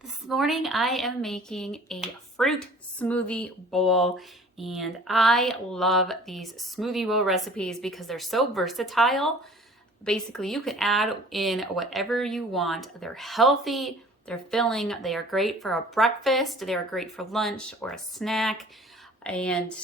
This morning I am making a fruit smoothie bowl, and I love these smoothie bowl recipes because they're so versatile. Basically, you can add in whatever you want. They're healthy, they're filling, they are great for a breakfast, they are great for lunch or a snack, and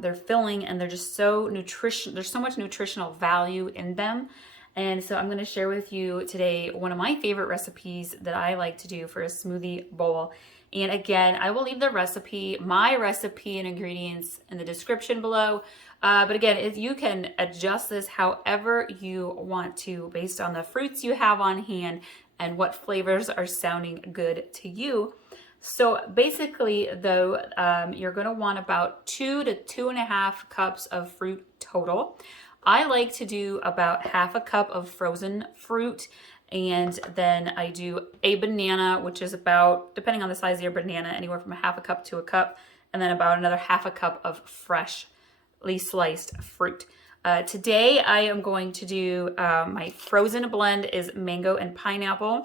they're filling, and they're just so nutrition. There's so much nutritional value in them. And so I'm going to share with you today one of my favorite recipes that I like to do for a smoothie bowl. And again, I will leave the recipe, my recipe and ingredients in the description below. But again, if you can adjust this however you want to based on the fruits you have on hand and what flavors are sounding good to you. So basically though, you're going to want about 2 to 2.5 cups of fruit total. I like to do about half a cup of frozen fruit, and then I do a banana, which is about, depending on the size of your banana, anywhere from a half a cup to a cup, and then about another half a cup of freshly sliced fruit. Today I am going to do, my frozen blend is mango and pineapple,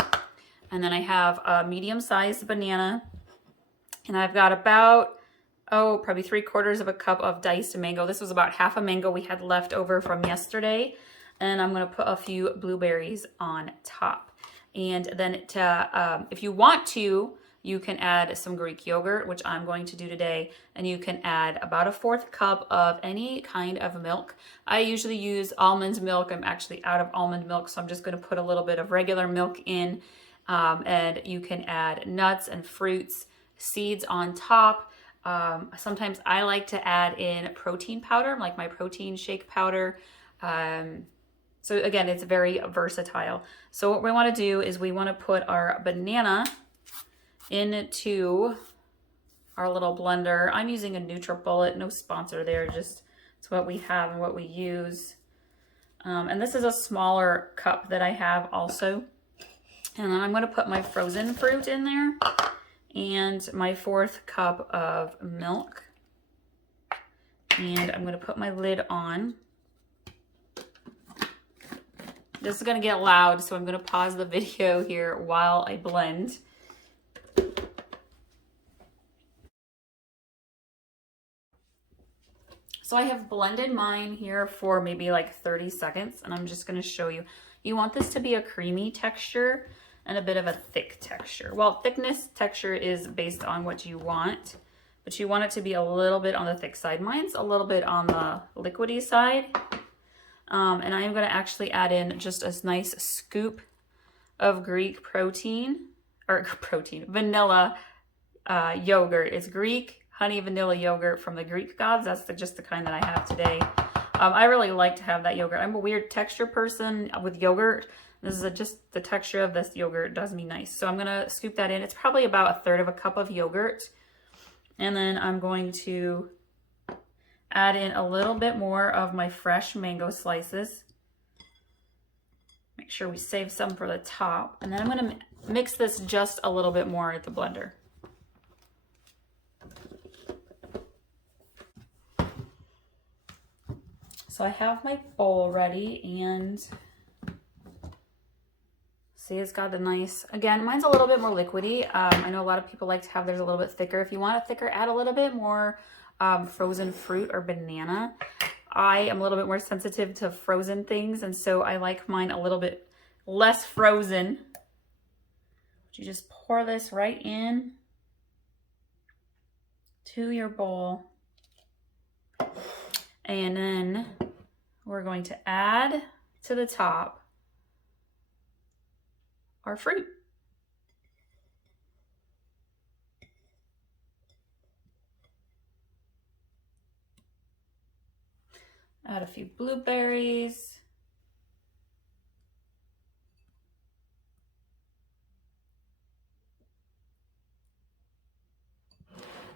and then I have a medium-sized banana, and I've got about probably 3/4 of a cup of diced mango. This was about half a mango we had left over from yesterday. And I'm going to put a few blueberries on top. And then if you want to, you can add some Greek yogurt, which I'm going to do today. And you can add about a 1/4 cup of any kind of milk. I usually use almond milk. I'm actually out of almond milk, so I'm just going to put a little bit of regular milk in. And you can add nuts and fruits, seeds on top. Sometimes I like to add in protein powder, like my protein shake powder. So again, it's very versatile. So what we want to do is we want to put our banana into our little blender. I'm using a NutriBullet, no sponsor there, just it's what we have and what we use. And this is a smaller cup that I have also. And then I'm going to put my frozen fruit in there. And my 1/4 cup of milk. And I'm going to put my lid on. This is going to get loud, so I'm going to pause the video here while I blend. So I have blended mine here for maybe like 30 seconds, and I'm just going to show you. You want this to be a creamy texture and a bit of a thick texture. Well, thickness texture is based on what you want, but you want it to be a little bit on the thick side. Mine's a little bit on the liquidy side. And I'm gonna actually add in just a nice scoop of Greek vanilla yogurt. It's Greek honey vanilla yogurt from the Greek gods. That's just the kind that I have today. I really like to have that yogurt. I'm a weird texture person with yogurt. This is just the texture of this yogurt does me nice. So I'm going to scoop that in. It's probably about 1/3 of a cup of yogurt. And then I'm going to add in a little bit more of my fresh mango slices. Make sure we save some for the top. And then I'm going to mix this just a little bit more at the blender. So I have my bowl ready, and see, it's got the nice, again, mine's a little bit more liquidy. I know a lot of people like to have theirs a little bit thicker. If you want it thicker, add a little bit more frozen fruit or banana. I am a little bit more sensitive to frozen things, and so I like mine a little bit less frozen. You just pour this right in to your bowl. And then we're going to add to the top our fruit. Add a few blueberries.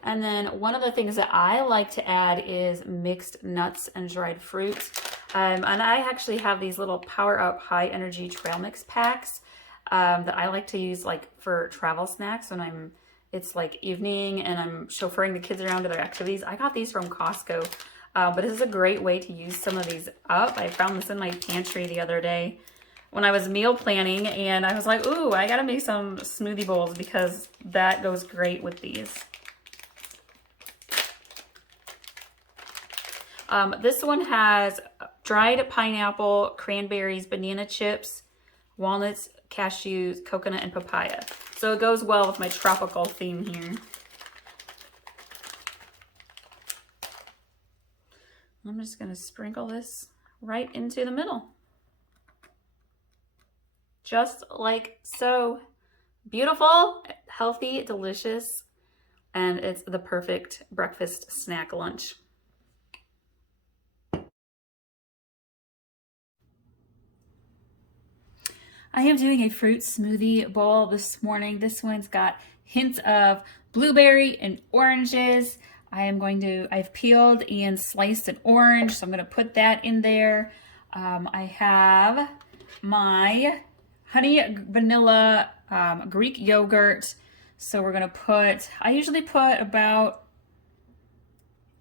And then one of the things that I like to add is mixed nuts and dried fruits. And I actually have these little Power Up High Energy Trail Mix packs that I like to use like for travel snacks when it's like evening and I'm chauffeuring the kids around to their activities. I got these from Costco, but this is a great way to use some of these up. I found this in my pantry the other day. when I was meal planning, and I was like, ooh, I gotta make some smoothie bowls because that goes great with these. This one has dried pineapple, cranberries, banana chips, walnuts, cashews, coconut, and papaya. So it goes well with my tropical theme here. I'm just gonna sprinkle this right into the middle. Just like so. Beautiful, healthy, delicious, and it's the perfect breakfast snack lunch. I am doing a fruit smoothie bowl this morning. This one's got hints of blueberry and oranges. I've peeled and sliced an orange, so I'm gonna put that in there. I have my honey vanilla Greek yogurt. So we're gonna put, I usually put about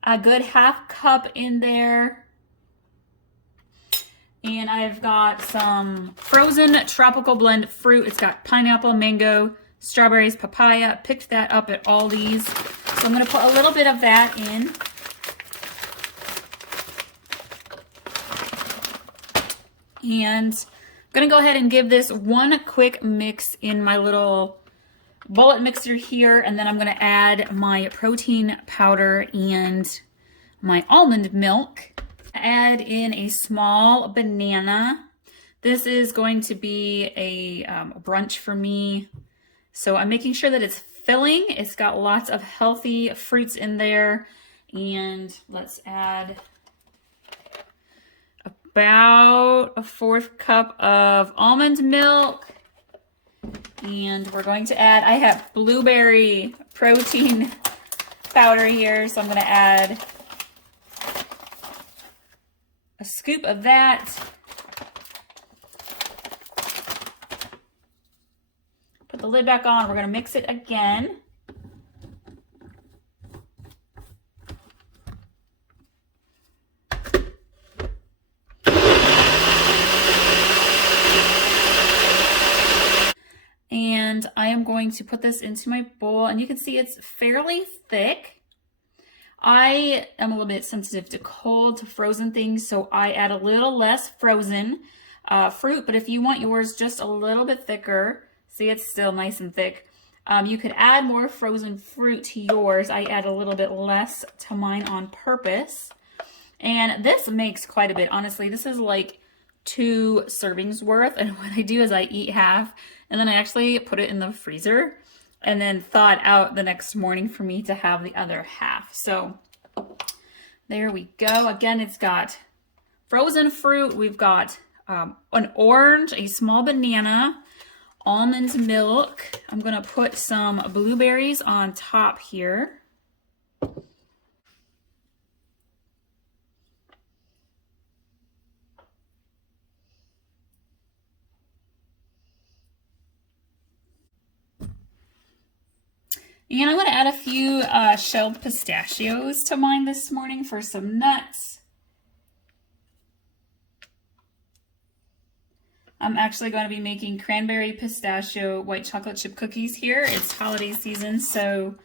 a good half cup in there. And I've got some frozen tropical blend fruit. It's got pineapple, mango, strawberries, papaya. Picked that up at Aldi's. So I'm gonna put a little bit of that in. And I'm gonna go ahead and give this one quick mix in my little bullet mixer here, and then I'm gonna add my protein powder and my almond milk. Add in a small banana. This is going to be a brunch for me. So I'm making sure that it's filling. It's got lots of healthy fruits in there. And let's add about a 1/4 cup of almond milk. And we're going to add, I have blueberry protein powder here, so I'm going to add a scoop of that. Put the lid back on. We're going to mix it again. And I am going to put this into my bowl, and you can see it's fairly thick. I am a little bit sensitive to cold, to frozen things, so I add a little less frozen fruit, but if you want yours just a little bit thicker, see, it's still nice and thick, you could add more frozen fruit to yours. I add a little bit less to mine on purpose, and this makes quite a bit. Honestly, this is like 2 servings worth, and what I do is I eat half, and then I actually put it in the freezer and then thaw it out the next morning for me to have the other half. So there we go. Again, it's got frozen fruit. We've got an orange, a small banana, almond milk. I'm gonna put some blueberries on top here. And I'm going to add a few shelled pistachios to mine this morning for some nuts. I'm actually going to be making cranberry pistachio white chocolate chip cookies here. It's holiday season, so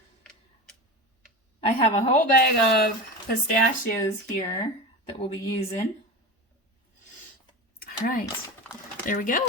I have a whole bag of pistachios here that we'll be using. All right, there we go.